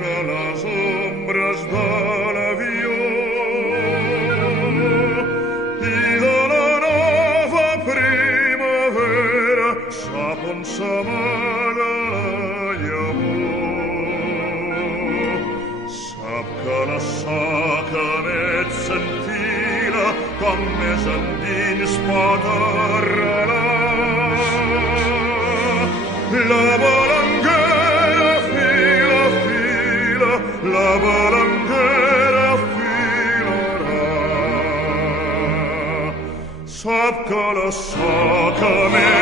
que les ombres de l'avió i de la nova primavera sap on s'amaga la llavor. Sap que la sacanet s'enfila com més endins pot arrelar. La balanguera fila, fila, la balanguera filarà. Sap que la sacanet